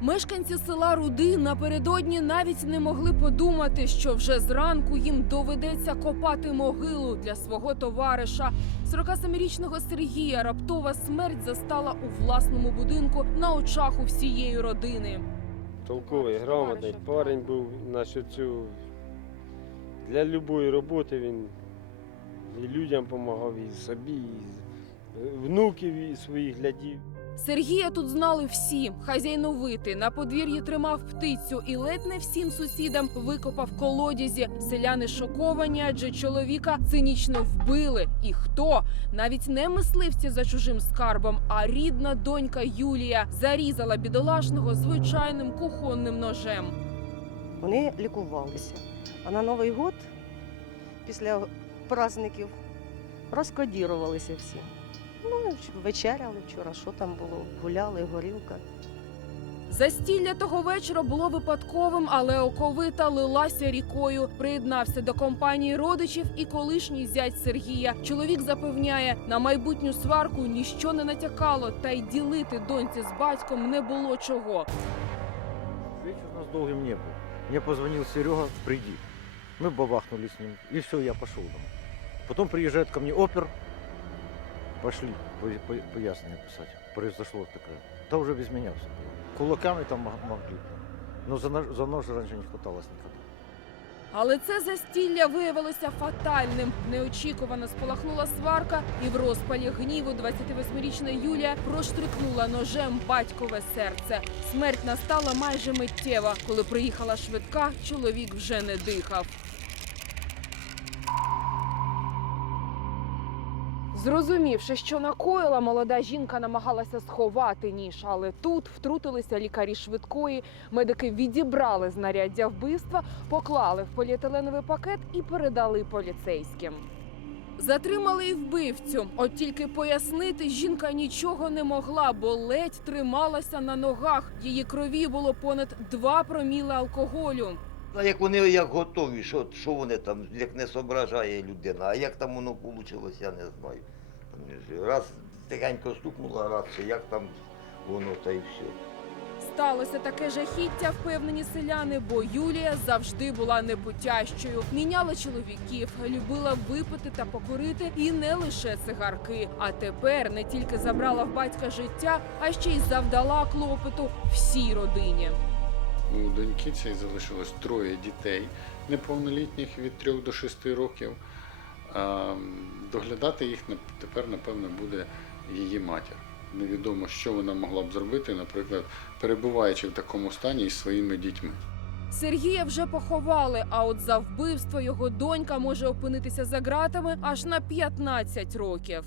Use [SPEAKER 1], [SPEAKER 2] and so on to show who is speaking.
[SPEAKER 1] Мешканці села Руди напередодні навіть не могли подумати, що вже зранку їм доведеться копати могилу для свого товариша. 47-річного Сергія раптова смерть застала у власному будинку на очах у всієї родини.
[SPEAKER 2] Толковий, грамотний парень був на цю. Для будь-якої роботи він і людям допомагав, і собі, і внуків і своїх глядів.
[SPEAKER 1] Сергія тут знали всі. Хазяйновитий на подвір'ї тримав птицю і ледь не всім сусідам викопав колодязі. Селяни шоковані, адже чоловіка цинічно вбили. І хто? Навіть не мисливці за чужим скарбом, а рідна донька Юлія зарізала бідолашного звичайним кухонним ножем.
[SPEAKER 3] Вони лікувалися. А на Новий год, після праздників, розкодірувалися всі. Вечеряли вчора, що там було, гуляли, горілка.
[SPEAKER 1] Застілля того вечора було випадковим, але оковита лилася рікою. Приєднався до компанії родичів і колишній зять Сергія. Чоловік запевняє, на майбутню сварку ніщо не натякало, та й ділити доньці з батьком не було чого.
[SPEAKER 4] Вечер у нас долгим не был. Мне позвонил Серега, приди. Мы бабахнули с ним, и все, я домой. Потом приезжает ко мне опер, пошли по- по- пояснение писать. Произошло такое. Да уже без меня все было. Кулаками там мог- могли. Но за нож, за нож раньше не хваталось никогда.
[SPEAKER 1] Але це застілля виявилося фатальним. Неочікувано спалахнула сварка, і в розпалі гніву 28-річна Юлія проштрикнула ножем батькове серце. Смерть настала майже миттєво. Коли приїхала швидка, чоловік вже не дихав. Зрозумівши, що накоїла, молода жінка намагалася сховати ніж, але тут втрутилися лікарі швидкої. Медики відібрали знаряддя вбивства, поклали в поліетиленовий пакет і передали поліцейським. Затримали і вбивцю. От тільки пояснити жінка нічого не могла, бо ледь трималася на ногах. Її крові було понад 2 проміли алкоголю.
[SPEAKER 5] А як вони як готові, що, що вони там, як не зображає людина, а як там воно вийшло, я не знаю. Раз тихенько стукнула, раз чи як там воно та й все.
[SPEAKER 1] Сталося таке жахіття, впевнені селяни, бо Юлія завжди була непутящою. Міняла чоловіків, любила випити та покурити, і не лише цигарки. А тепер не тільки забрала в батька життя, а ще й завдала клопоту всій родині.
[SPEAKER 6] У доньки цієї залишилось троє дітей неповнолітніх від 3 до 6 років. Доглядати їх тепер, напевно, буде її матір. Невідомо, що вона могла б зробити, наприклад, перебуваючи в такому стані із своїми дітьми.
[SPEAKER 1] Сергія вже поховали. А от за вбивство його донька може опинитися за ґратами аж на 15 років.